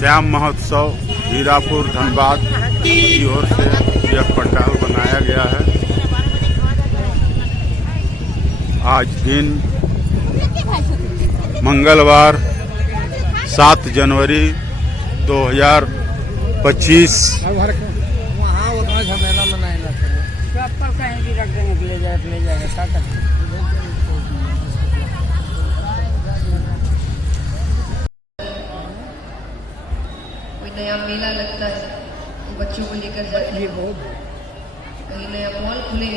श्याम महोत्सव हीरापुर धनबाद की ओर से यह पंडाल बनाया गया है। आज दिन मंगलवार 7 जनवरी 2025। वहाँ उतना झमेला में नहीं लगता, कहीं भी रख देंगे, ले जाएगा। कोई नया मेला लगता है तो बच्चों को लेकर जाए, ये बहुत कहीं नया मॉल खुले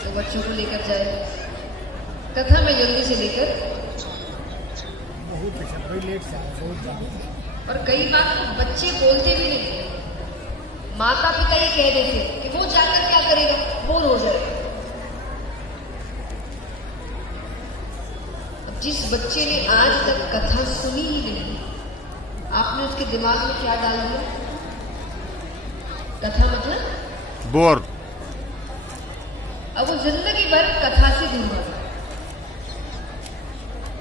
तो बच्चों को लेकर जाए। कथा में जल्दी से लेकर बहुत अच्छा, कोई लेट से बहुत ज़्यादा। और कई बार बच्चे बोलते भी नहीं, माता पिता ये कह देते कि वो जाकर क्या करेगा, बोल हो जाएगा। अब जिस बच्चे ने आज तक कथा सुनी ही नहीं, आपने उसके दिमाग में क्या डाल दिया? कथा मतलब बोर। अब वो जिंदगी भर कथा से दूर होगा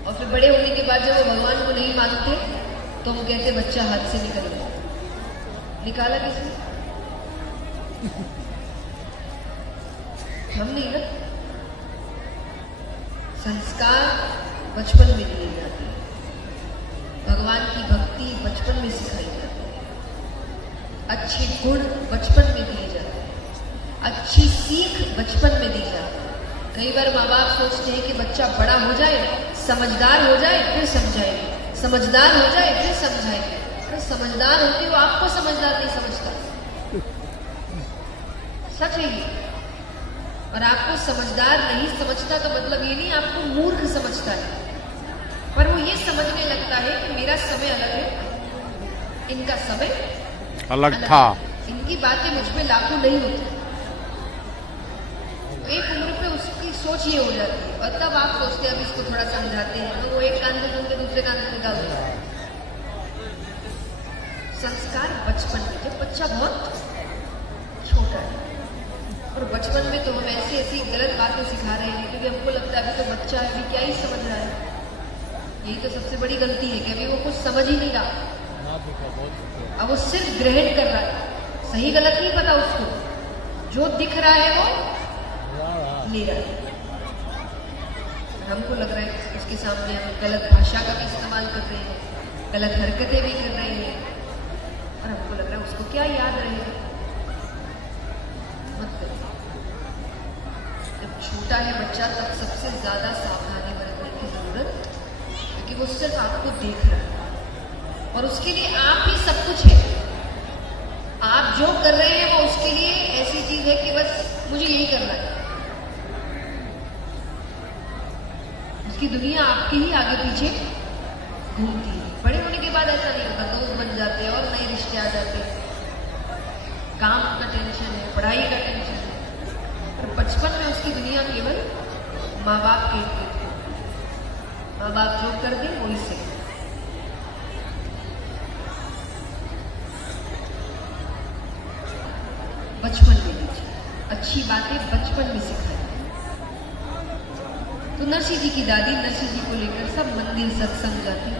और फिर बड़े होने के बाद जब वो भगवान को नहीं मानते तो वो कहते बच्चा हाथ से निकल गया। निकाला किसने? हम नहीं ना। संस्कार बचपन में दिए जाते हैं, भगवान की भक्ति बचपन में सिखाई जाती है, अच्छे गुण बचपन में दिए जाते हैं, अच्छी सीख बचपन में दी जाती है। कई बार माँ बाप सोचते हैं कि बच्चा बड़ा हो जाए, समझदार हो जाए, फिर समझाएंगे, समझदार हो जाए फिर समझाएंगे। अरे समझदार होके वो आपको समझदार नहीं समझता, सच है ये। और आपको समझदार नहीं समझता तो मतलब ये नहीं आपको मूर्ख समझता है, पर वो ये समझने लगता है कि मेरा समय अलग है, इनका समय अलग था, इनकी बातें मुझ में लागू नहीं होती। एक उम्र पे उसकी सोच ये हो जाती है और तब आप सोचते हैं अब इसको थोड़ा समझाते हैं, तो वो एक कान से सुनते दूसरे कान से निकाल देता है। संस्कार बचपन में, जब बच्चा बहुत छोटा है, और बचपन में तो हम ऐसी ऐसी गलत बातें सिखा रहे हैं क्योंकि हमको लगता है अभी तो बच्चा है, अभी क्या ही समझ रहा है। यही तो सबसे बड़ी गलती है कि अभी वो कुछ समझ ही नहीं रहा, अब वो सिर्फ ग्रहण कर रहा है, सही गलत नहीं पता उसको, जो दिख रहा है वो ले रहा है। हमको लग रहा है उसके सामने हम गलत भाषा का भी इस्तेमाल कर रहे हैं, गलत हरकतें भी कर रहे हैं, और हमको लग रहा है उसको क्या याद रहेगा। मत करो। जब छोटा है बच्चा तब सबसे ज्यादा सावधानी बरतने की जरूरत, क्योंकि वो सिर्फ आपको देख रहा है और उसके लिए आप ही सब कुछ है। आप जो कर रहे हैं वो उसके लिए ऐसी चीज है कि बस मुझे यही करना है। उसकी दुनिया आपके ही आगे पीछे घूमती है। बड़े होने के बाद ऐसा नहीं होता, दोस्त बन जाते हैं और नए रिश्ते आ जाते हैं, काम का टेंशन है, पढ़ाई का टेंशन है, पर बचपन में उसकी दुनिया केवल माँ बाप के इर्द गिर्द। माँ बाप जो कर दे वही से। बचपन में लीजिए, अच्छी बातें बचपन में सिखाई। तो नरसिंह जी की दादी नरसिंह जी को लेकर सब मंदिर सत्संग जाती।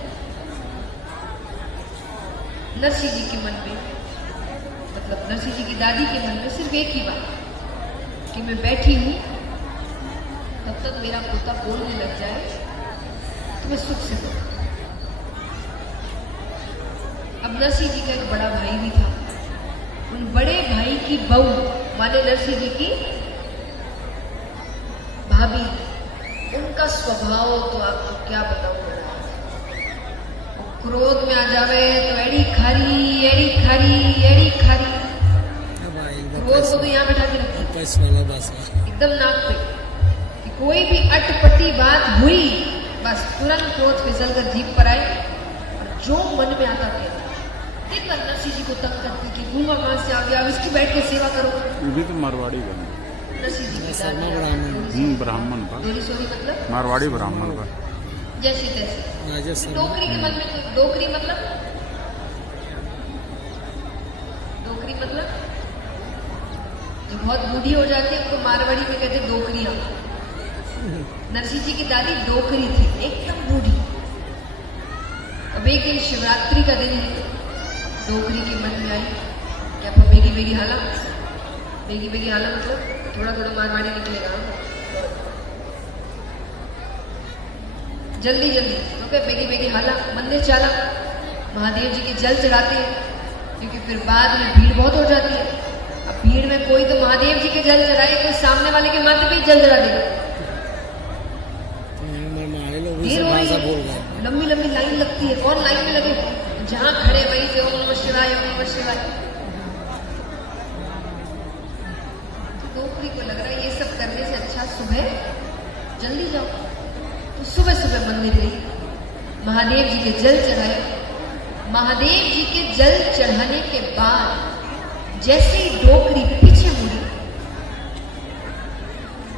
नरसिंह जी के मन में, मतलब नरसिंह जी की दादी के मन में सिर्फ एक ही बात कि मैं बैठी हूं तब तक मेरा पोता बोलने लग जाए तो मैं सुख से रहूं। अब नरसिंह जी का एक बड़ा भाई भी था, उन बड़े भाई की बहू माने नरसिंह जी की भाभी, उनका स्वभाव तो आपको क्या बताऊं। क्रोध में आ जावे तो एड़ी खारी एड़ी खारी एड़ी खारी, क्रोध को तो यहाँ बैठा के रखी एकदम नाक पे कि कोई भी अटपटी बात हुई बस तुरंत क्रोध फिसल कर जीप पर आए और जो मन में आता कहता। दिन भर नरसिंह जी को तंग करती कि घूमा कहाँ से आ गया, अब इसकी बैठ के सेवा करो। ये भी तो मारवाड़ी बन नरसिंह जी की ब्राह्मण पर मतलब मारवाड़ी ब्राह्मण पर जैसे तैसे। डोकरी के मन में तो डोकरी मतलब जो बहुत बूढ़ी हो जाती है उनको मारवाड़ी में कहते डोकरियां। नरसिंह जी की दादी डोकरी थी, एकदम बूढ़ी। अब एक दिन शिवरात्रि का दिन है, डोकरी के मन में आई कि आपको बेगी बेगी हाला, बेगी बेगी हाला मतलब थोड़ा थोड़ा मारवाड़ी निकलेगा, जल्दी जल्दी तो क्या बेगी बेगी हाला मंदिर चला, महादेव जी के जल चढ़ाते हैं, क्योंकि फिर बाद में भीड़ बहुत हो जाती है। अब भीड़ में कोई तो महादेव जी के जल चढ़ाए, कोई सामने वाले के माथे पे ही जल चढ़ा देगा। देर हो रही है, लंबी लंबी लाइन लगती है, कौन लाइन में लगे, जहां खड़े वहीं से ओम नमः शिवाय ओम नमः शिवाय। तो डोकरी को लग रहा है ये सब करने से अच्छा सुबह जल्दी जाओ, तो सुबह सुबह मंदिर गई, महादेव जी के जल चढ़ाए। महादेव जी के जल चढ़ाने के बाद जैसे ही डोकरी पीछे मुड़ी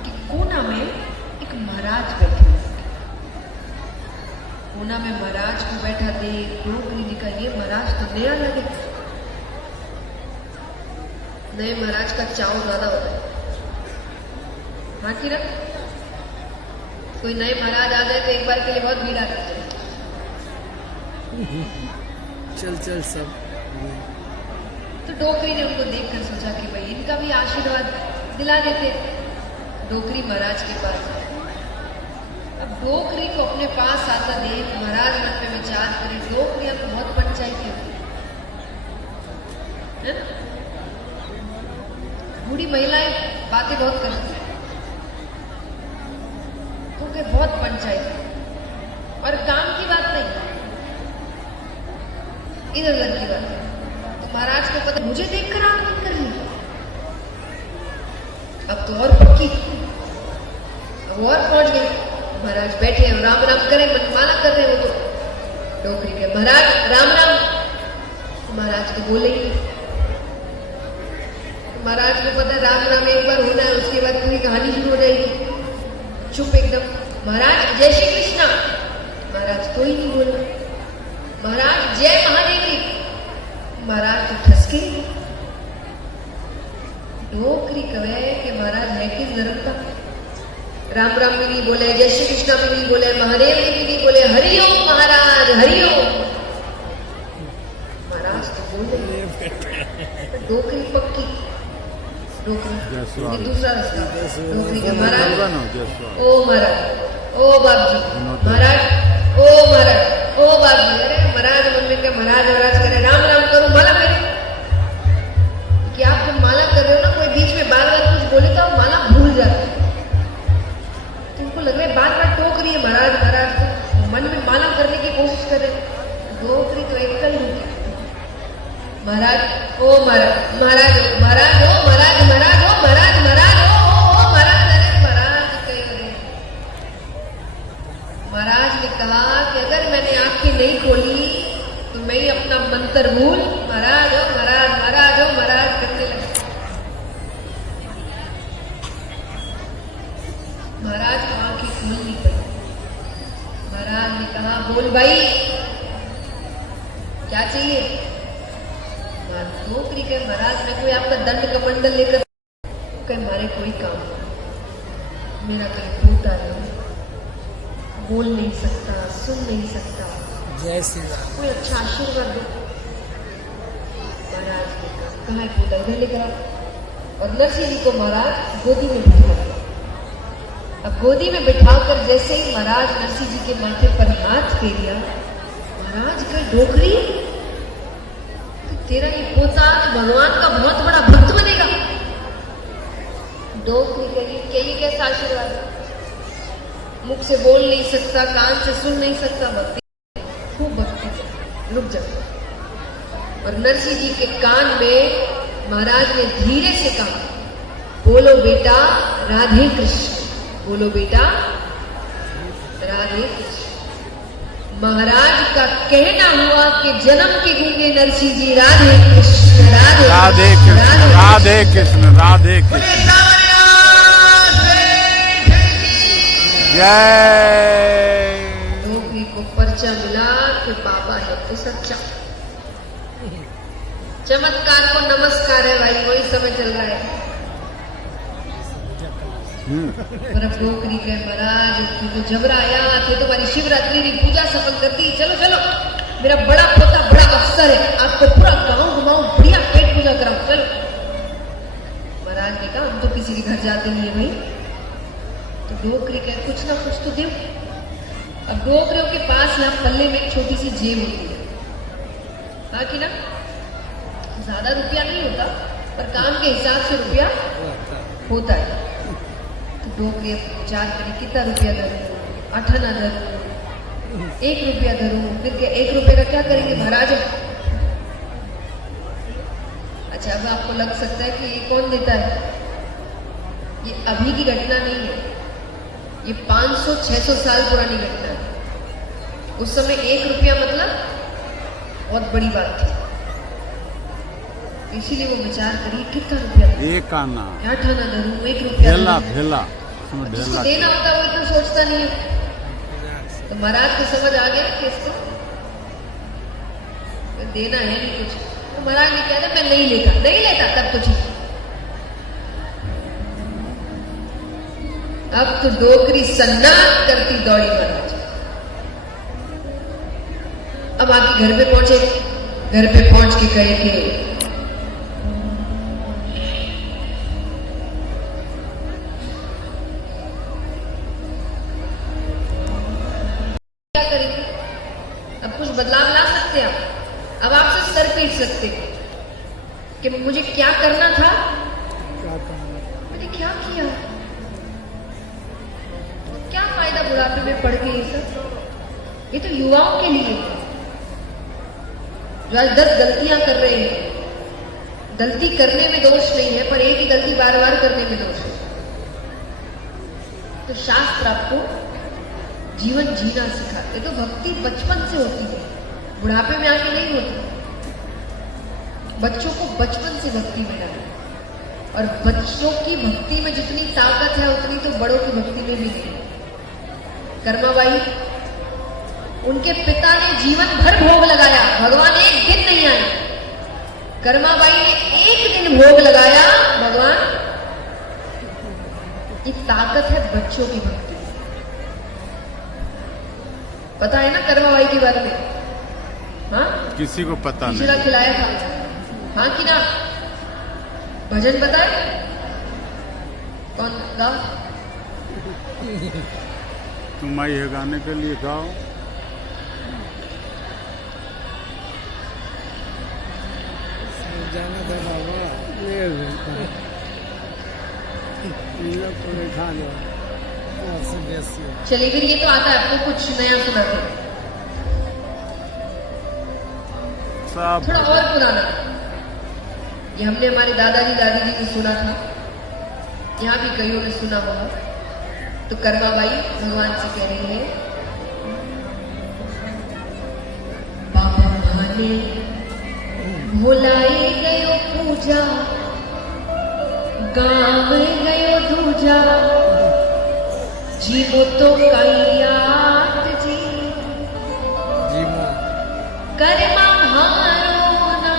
कि कोना में एक महाराज बैठे, कोना में महाराज को बैठा देख डोकरी ने कहा ये महाराज तो नया लगे। नए महाराज का चाव ज्यादा होता है। हाँ किरण, कोई नए महाराज आ जाए तो एक बार के लिए बहुत भीड़ आती है। चल चल सब। तो डोकरी ने उनको देखकर सोचा कि भाई इनका भी आशीर्वाद दिला देते। डोकरी महाराज के पास आए। अब डोकरी को अपने पास आता देख महाराज मन में विचार करे, डोकरी अब बहुत पंचायती होती है ना, बूढ़ी महिलाएं बातें बहुत करती है, तो क्या बहुत पंचायत और काम की बात नहीं, इधर उधर की बात है। तो महाराज को पता मुझे देखकर आप नहीं कर रही, अब तो और पक्की, अब और पहुंच गए। महाराज बैठे हैं राम राम करें, मनमाना कर रहे हो तो डोकरी के महाराज राम राम, तो महाराज तो बोले ही। महाराज को पता राम राम एक बार होना है, उसके बाद पूरी कहानी शुरू हो जाएगी। चुप एकदम। महाराज जय श्री कृष्णा, महाराज कोई नहीं बोला। महाराज जय महादेव जी, महाराज तो ठसके। डोकरी कहे कि महाराज है किस धर्म का, राम राम भी नहीं बोले, जय श्री कृष्णा भी नहीं बोले, महादेव भी नहीं बोले, हरिओम महाराज हरिओम। महाराज तो बोले, डोकरी पक्की, डोकरी दूसरा रास्ता। डोकरी के महाराज ओ महाराज ओ बाप जी, महाराज ओ महाराज ओ बाप जी। अरे महाराज मन में क्या महाराज महाराज करे, राम राम करो माला करे कि आप जब माला कर रहे हो ना, कोई बीच में बार बार कुछ बोले तो आप माला भूल जाते हैं। तुमको लग रहा है बार बार टोक रही है महाराज महाराज, तो मन में माला करने की कोशिश कर रहे। डोकरी तो एक कल होती, महाराज ओ महाराज महाराज महाराज ओ महाराज महाराज ओ महाराज महाराज ओ महाराज। अरे महाराज कहीं नहीं। महाराज ने कहा कि अगर मैंने आंखें नहीं खोली तो मैं ही अपना मंत्र भूल महाराज ओ महाराज महाराज ओ महाराज करने लगे। महाराज को आंखें खोलनी पड़ी। महाराज ने कहा बोल भाई क्या चाहिए। डोकरी के महाराज ने कोई आपका दंड कमंडल लेकर कहीं मारे कोई काम नहीं, मेरा कहीं टूटा नहीं, बोल नहीं सकता सुन नहीं सकता, जय श्री राम, कोई अच्छा आशीर्वाद दो। महाराज ने कहा टूटा इधर लेकर आओ। और नरसिंह जी को महाराज गोदी में बिठा दिया। अब गोदी में बिठाकर जैसे ही महाराज नरसिंह जी के माथे पर हाथ फेरिया, महाराज का डोकरी तेरा ये पोता भगवान का बहुत बड़ा भक्त बनेगा। डोकरी कही ये कैसा आशीर्वाद है, मुख से बोल नहीं सकता, कान से सुन नहीं सकता, भक्ति खूब भक्ति रुक जाता। और नरसिंह जी के कान में महाराज ने धीरे से कहा बोलो बेटा राधे कृष्ण, बोलो बेटा राधे कृष्ण। महाराज का कहना हुआ कि जन्म के गूंगे नरसिंह जी राधे कृष्ण राधे राधे कृष्ण राधे कृष्ण राधे कृष्ण जय। डोकरी को पर्चा मिला कि बाबा है तो सच्चा। चमत्कार को नमस्कार है भाई, वही समय चल रहा है। पर अब डोकरी के महाराज तू तो जबरा आया थे, तुम्हारी शिवरात्रि की पूजा सफल कर दी, चलो चलो मेरा बड़ा पोता बड़ा आप अफसर है, आपको पूरा गांव घुमाओ, बढ़िया पेट पूजा कराओ, चलो। महाराज ने कहा हम तो किसी के घर जाते नहीं है भाई, तो डोकरी कहे कुछ ना कुछ तो दो। अब डोकरियों के पास यहाँ पल्ले में एक छोटी सी जेब होती है, बाकी ना ज्यादा रुपया नहीं होता, पर काम के हिसाब से रुपया होता है। तो डोकरी विचार करें कितना रुपया धरूं, 8 आना धरूं, 1 रुपया धरूं, फिर क्या 1 रुपये का क्या करेंगे महाराज। अच्छा, अब आपको लग सकता है कि ये कौन देता है, ये अभी की घटना नहीं है, ये 500-600 साल पुरानी घटना है। उस समय 1 रुपया मतलब बहुत बड़ी बात थी, इसीलिए वो विचार करिए कितना रुपया, 1 आना, 8 आना धरूं, 1 रुपया ढेला धरूं। ढेला, जिसको देना होता है वो इतना सोचता नहीं है। तो महाराज को समझ आ गया कि इसको देना है नहीं कुछ, तो महाराज ने कहा मैं नहीं लेता, तब तो ठीक। अब तो डोकरी सन्नाट करती दौड़ी महाराज। अब आके घर पे पहुंचे, घर पे पहुंच के कहे कि क्या करेंगे, अब कुछ बदलाव ला सकते हैं आप, अब आपसे सर पीट सकते कि मुझे क्या करना था, मैंने क्या किया, क्या फायदा बुढ़ापे में पड़ के ये सब। ये तो युवाओं के लिए जो आज 10 गलतियां कर रहे हैं। गलती करने में दोष नहीं है, पर एक ही गलती बार बार करने में दोष है। तो शास्त्र आपको जीवन जीना सिखाते। तो भक्ति बचपन से होती है, बुढ़ापे में आके नहीं होती। बच्चों को बचपन से भक्ति में डालें, और बच्चों की भक्ति में जितनी ताकत है उतनी तो बड़ों की भक्ति में भी नहीं। कर्माबाई, उनके पिता ने जीवन भर भोग लगाया, भगवान एक दिन नहीं आए। कर्माबाई ने एक दिन भोग लगाया, भगवान की ताकत है बच्चों की भक्ति। पता है ना कर्माबाई के बारे में? हाँ, किसी को पता नहीं। खिचड़ा खिलाया था, हाँ कि ना? भजन पता है? कौन गाओ? तुम आई है गाने के लिए, गाओ। जाना था बाबा, खा लो। चलिए फिर, ये तो आता है आपको, कुछ नया सुना था सब थोड़ा और पुराना। ये हमने हमारे दादाजी दादी जी ने सुना था, यहाँ भी कईयों ने सुना होगा। तो कर्माबाई भगवान से कह रही है, बाबा माने भोलाए गयो पूजा, गाँव गयो दूजा, जीवो तो कैयात जी, कर्मा भारो ना।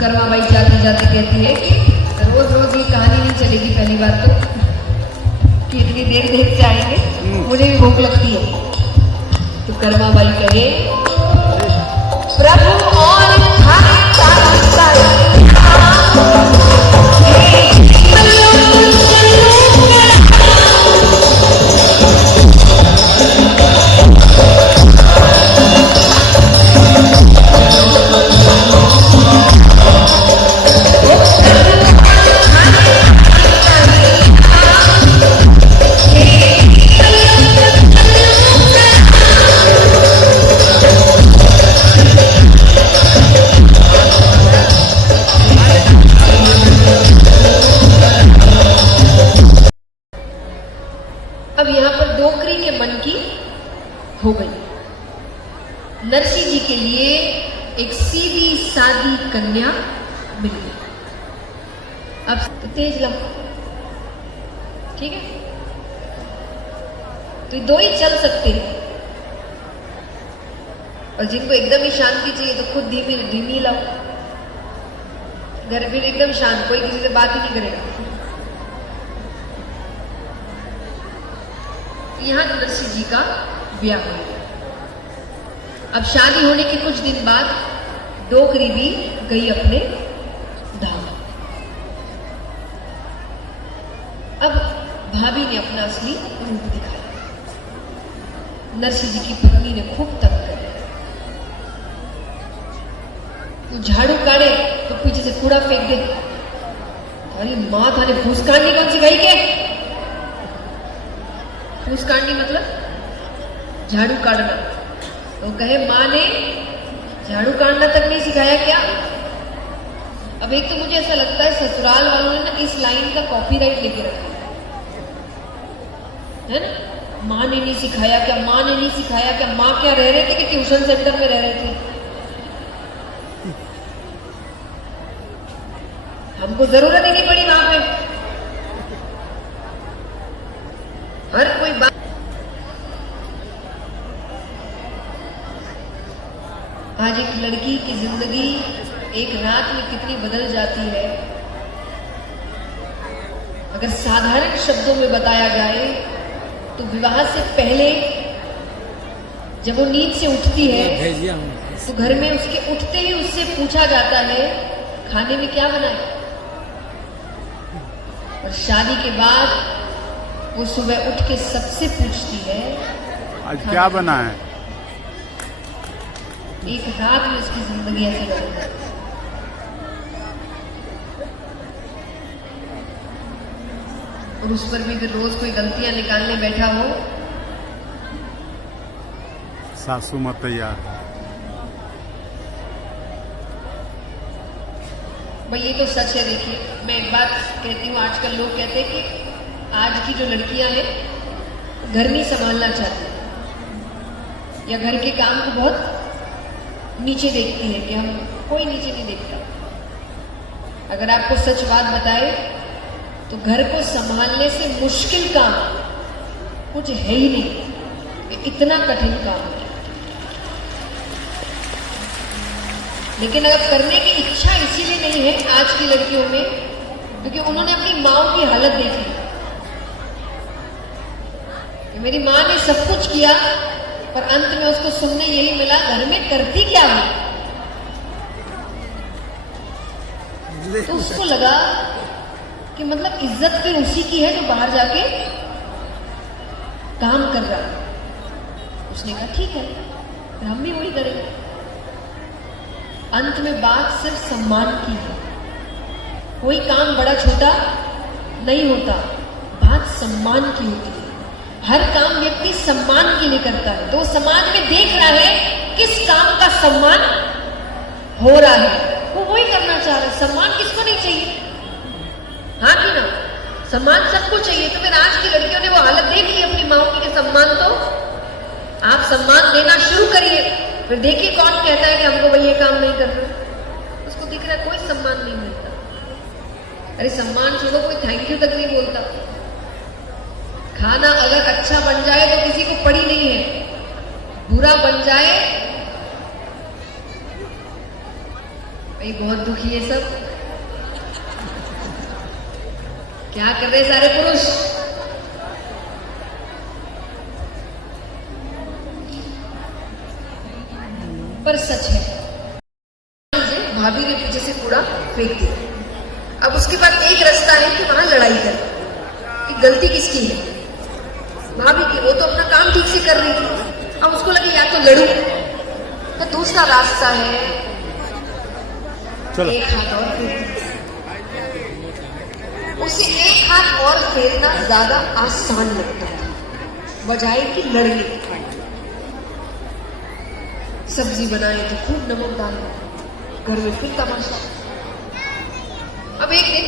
कर्माबाई जाते जाते कहती है कि रोज रोज ये कहानी नहीं चलेगी। पहली बात तो कि इतनी देर देर से आएंगे, मुझे भी भूख लगती है। तो कर्माबाई कहे, प्रभु और एक सीधी सादी कन्या मिल गई। अब तो तेज ला, ठीक है, तो ये दो ही चल सकते हैं। और जिनको एकदम ही शांति चाहिए तो खुद धीमी धीमी लाओ, घर फिर एकदम शांत, कोई किसी से बात ही नहीं करेगा। यहां नरसिंह जी का ब्याह हो गया। अब शादी होने के कुछ दिन बाद डोकरी भी गई अपने धाम। अब भाभी ने अपना असली रूप दिखाया। नरसिंह जी की पत्नी ने खूब तंग कर दिया। वो झाड़ू काढ़े तो पीछे से कूड़ा फेंक दे। अरे माँ थाने फूस काटनी कौन सिखाई के? फूस काटनी मतलब झाड़ू काटना। तो कहे माँ ने झाड़ू काटना तक नहीं सिखाया क्या? अब एक तो मुझे ऐसा लगता है ससुराल वालों ने ना इस लाइन का कॉपीराइट लेके रखा है ना। माँ ने नहीं सिखाया क्या, माँ ने नहीं सिखाया क्या। माँ क्या रह रहे थे कि ट्यूशन सेंटर में रह रहे थे? हमको जरूरत ही नहीं पड़ी वहां पे। हर कोई बात आज एक लड़की की जिंदगी एक रात में कितनी बदल जाती है। अगर साधारण शब्दों में बताया जाए तो विवाह से पहले जब वो नींद से उठती है तो घर में उसके उठते ही उससे पूछा जाता है खाने में क्या बना है। और शादी के बाद वो सुबह उठ के सबसे पूछती है आज क्या बना है। एक रात में उसकी जिंदगी ऐसे बदल जाती है। और उस पर भी अगर रोज कोई गलतियां निकालने बैठा हो, सासू मत तैयार। भाई ये तो सच है। देखिए मैं एक बात कहती हूँ, आजकल लोग कहते हैं कि आज की जो लड़कियां हैं घर नहीं संभालना चाहती या घर के काम को बहुत नीचे देखती है कि हम कोई नीचे नहीं देखता। अगर आपको सच बात बताए तो घर को संभालने से मुश्किल काम कुछ है ही नहीं। ये इतना कठिन काम है। लेकिन अगर करने की इच्छा इसीलिए नहीं है आज की लड़कियों में क्योंकि उन्होंने अपनी माँ की हालत देखी कि मेरी माँ ने सब कुछ किया पर अंत में उसको सुनने यही मिला घर में करती क्या है। तो उसको लगा कि मतलब इज्जत फिर उसी की है जो बाहर जाके काम कर रहा है। उसने कहा ठीक है हम भी वही करेंगे। अंत में बात सिर्फ सम्मान की है। कोई काम बड़ा छोटा नहीं होता, बात सम्मान की होती है। हर काम व्यक्ति सम्मान के लिए करता है तो समाज में देख रहा है किस काम का सम्मान हो रहा है, वो वही करना चाह रहा है। सम्मान किसको नहीं चाहिए? हाँ कि ना? सम्मान सबको चाहिए। तो फिर आज की लड़कियों ने वो हालत देख ली अपनी माँ की कि सम्मान तो आप सम्मान देना शुरू करिए, फिर देखिए कौन कहता है कि हमको भाई ये काम नहीं कर रहे। उसको दिख रहा है कोई सम्मान नहीं मिलता। अरे सम्मान छोड़ो, कोई थैंक यू तक नहीं बोलता। खाना अगर अच्छा बन जाए तो किसी को पड़ी नहीं है, बुरा बन जाए भाई बहुत दुखी है सब। क्या कर रहे सारे पुरुष? पर सच है भाभी ने पीछे से कूड़ा फेंक दिया। अब उसके बाद एक रास्ता है कि वहां लड़ाई कर कि गलती किसकी है, भाभी की। वो तो अपना काम ठीक से कर रही थी। अब उसको लगे या तो लड़ू। तो दूसरा रास्ता है चलो। एक हाथ और फेरना। उसे एक हाथ और फेरना ज्यादा आसान लगता है बजाय कि लड़ने। सब्जी बनाए तो खूब नमक डालना, घर में फिर तमाशा। अब एक दिन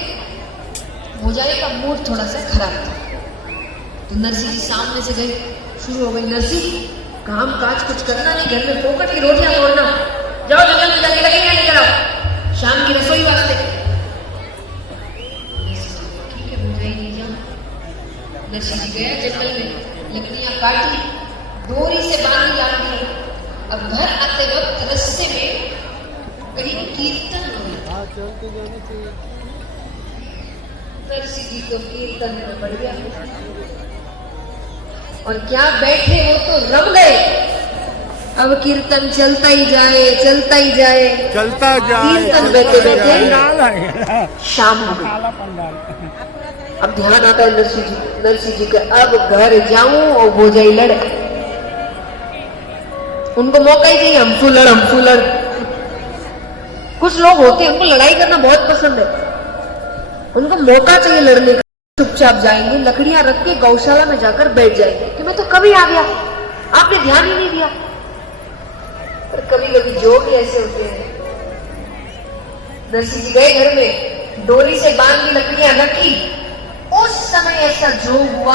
भौजाई का मूड थोड़ा सा खराब था तो नरसिंह जी सामने से गई, शुरू हो गई। नरसिंह जी काम काज कुछ करना नहीं, घर में फोकट की रोटियां तोड़ना, जाओ जंगल में जाके लकड़ियां लेकर आओ शाम की रसोई वास्ते। ठीक है बुझाई नहीं जाओ। नरसिंह जी गया जंगल में, लकड़ियां काटी, डोरी से बांधी लाठी। अब घर आते वक्त रास्ते में कहीं कीर्तन हुई। नरसिंह जी को कीर्तन में पड़ गया और क्या बैठे वो तो रम गए। अब कीर्तन चलता ही जाए, चलता ही जाए, चलता जाए, कीर्तन बैठे बैठे शाम हो गई। काला पंडाल। अब ध्यान आता है नरसिंह जी का, अब घर जाऊं और वो जाई लड़े। उनको मौका ही चाहिए, हमसे लड़। कुछ लोग होते हैं उनको लड़ाई करना बहुत पसंद है, उनको मौका चाहिए लड़ने का। चुपचाप जाएंगे, लकड़ियां रख के गौशाला में जाकर बैठ जाएंगे कि मैं तो कभी आ गया, आपने ध्यान ही नहीं दिया। पर कभी कभी जो भी ऐसे होते हैं। नरसिंह जी गए घर में, डोरी से बांधी लकड़ियां रखी। उस समय ऐसा जो हुआ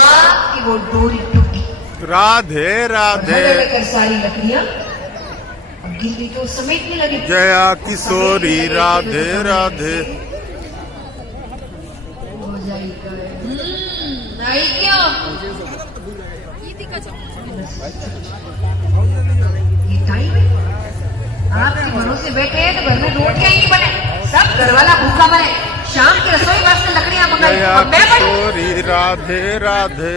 कि वो डोरी टूटी। राधे राधे कर सारी लकड़ियां अब गिरती तो समेटने लगी। जया किशोरी राधे राधे। नहीं क्यों? ये टाइम है, आपके भरोसे बैठे हैं तो घर में रोटियां ही नहीं बने, सब घर वाला भूखा मरे। शाम की रसोई वास्ते लकड़ियां मंगाई जया और मैं बनी। किशोरी राधे राधे।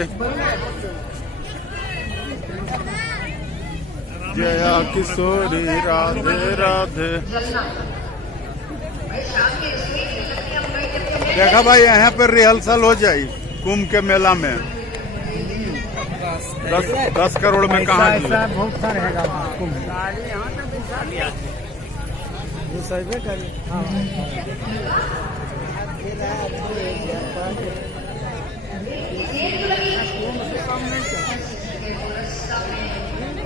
जया किशोरी राधे राधे। देखा भाई यहाँ पर रिहर्सल हो जाए कुंभ के मेला में। 10 करोड़ में कहाँ जी? बहुत सा रहेगा कुंभ।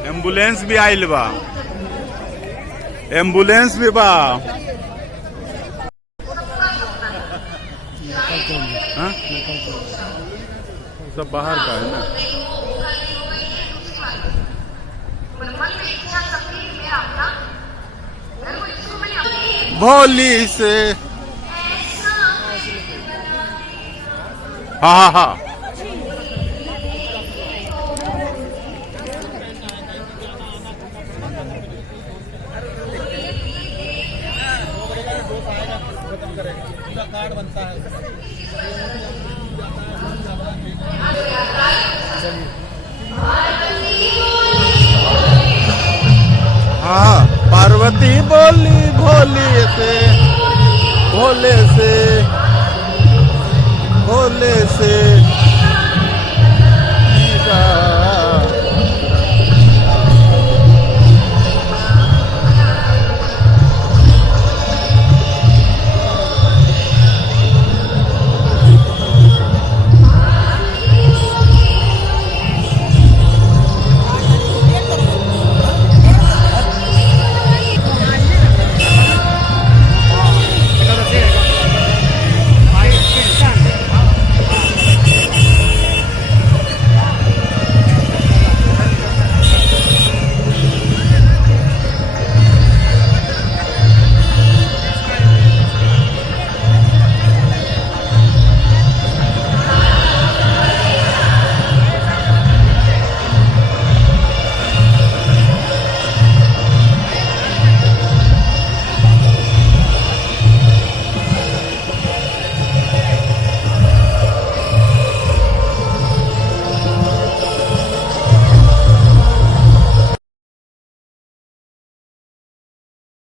एम्बुलेंस भी आइल बा, एम्बुलेंस भी बा। हाँ? सब बाहर का है ना। भोली से हाँ। कार्ड बनता है। हाँ, पार्वती बोली भोले से